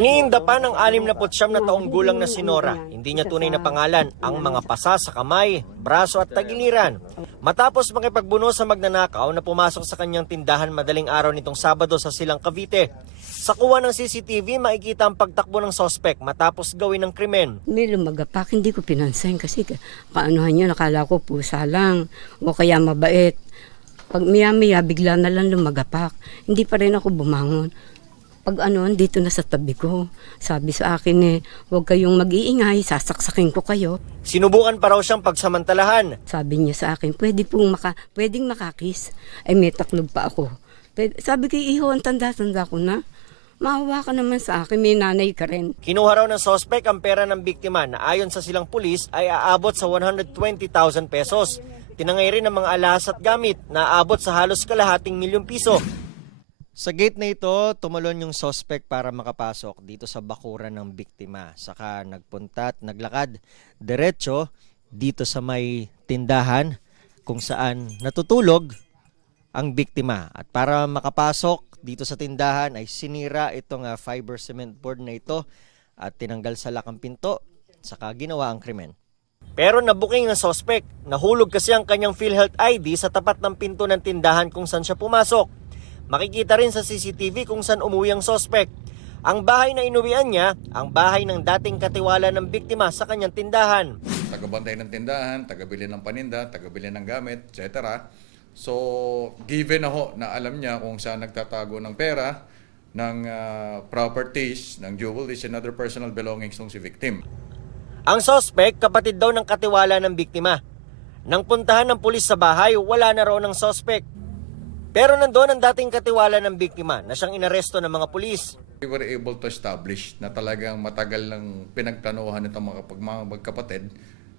Iniinda pa ng 69 na taong gulang na si Nora. Hindi niya tunay na pangalan ang mga pasa sa kamay, braso at tagiliran. Matapos makipagbuno sa magnanakaw na pumasok sa kanyang tindahan madaling araw nitong Sabado sa Silang, Cavite. Sa kuha ng CCTV, makikita ang pagtakbo ng sospek matapos gawin ng krimen. May lumagapak, hindi ko pinansin kasi paanohan niya, nakala ko pusa lang o kaya mabait. Pag maya-maya, bigla na lang lumagapak. Hindi pa rin ako bumangon. Pag dito na sa tabi ko, sabi sa akin huwag kayong mag-iingay, sasaksakin ko kayo. Sinubukan pa raw siyang pagsamantalahan. Sabi niya sa akin, pwedeng makakis. Ay may taklob pa ako. Sabi ko, iho, ang tanda-tanda ko na. Maawa ka naman sa akin, may nanay ka rin. Kinuha raw ng sospek ang pera ng biktima na ayon sa Silang Pulis ay aabot sa 120,000 pesos. Tinangay rin ang mga alahas at gamit na aabot sa halos kalahating milyong piso. Sa gate na ito, tumalon yung sospek para makapasok dito sa bakuran ng biktima. Saka nagpunta at naglakad diretso dito sa may tindahan kung saan natutulog ang biktima. At para makapasok dito sa tindahan ay sinira itong fiber cement board na ito at tinanggal sa lock ang pinto, saka ginawa ang krimen. Pero nabuking ang sospek. Nahulog kasi ang kanyang PhilHealth ID sa tapat ng pinto ng tindahan kung saan siya pumasok. Makikita rin sa CCTV kung saan umuwi ang sospek. Ang bahay na inuwian niya, ang bahay ng dating katiwala ng biktima sa kanyang tindahan. Tagabantay ng tindahan, tagabili ng paninda, tagabili ng gamit, etc. So, given na alam niya kung saan nagtatago ng pera, ng properties, ng jewelries and other personal belongings ng si victim. Ang sospek, kapatid daw ng katiwala ng biktima. Nang puntahan ng pulis sa bahay, wala na raw ng sospek. Pero nandoon ang dating katiwala ng biktima na siyang inaresto ng mga pulis. We were able to establish na talagang matagal ng pinagtanuhan itong mga magkapatid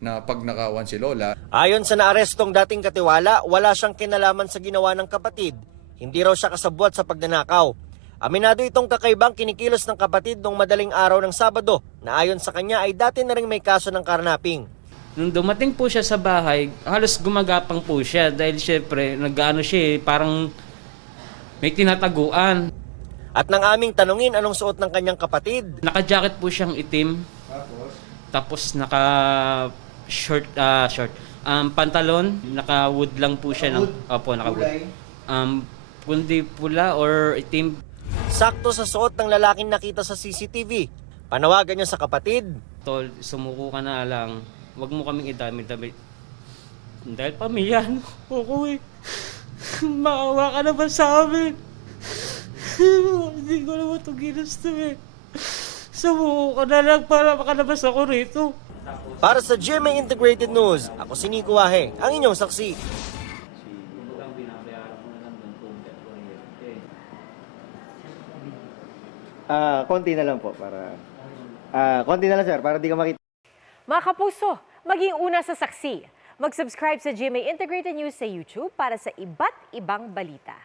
na pagnakawan si Lola. Ayon sa naarestong dating katiwala, wala siyang kinalaman sa ginawa ng kapatid. Hindi raw siya kasabwat sa pagnanakaw. Aminado itong kakaibang kinikilos ng kapatid noong madaling araw ng Sabado na ayon sa kanya ay dati na rin may kaso ng karnaping. Nung dumating po siya sa bahay, halos gumagapang po siya dahil syempre parang may tinataguan. At nang aming tanungin anong suot ng kanyang kapatid. Naka-jacket po siyang itim. Tapos naka-short, pantalon, naka-wood lang po siya. Opo, naka-wood. Kundi pula or itim. Sakto sa suot ng lalaking nakita sa CCTV. Panawagan niya sa kapatid. Tol, sumuko ka na lang. Huwag mo kaming idamit-damit. Dahil pamilya ako Maawa ka naman sa amin. Hindi ko naman ito ginusto Sumuko ka na lang para makalabas ako rito. Para sa GMA Integrated News, ako si Nico Wahe, ang inyong saksi. Konti na lang po para konti na lang sir para di ka makita. Mga kapuso, maging una sa saksi. Mag-subscribe sa GMA Integrated News sa YouTube para sa iba't ibang balita.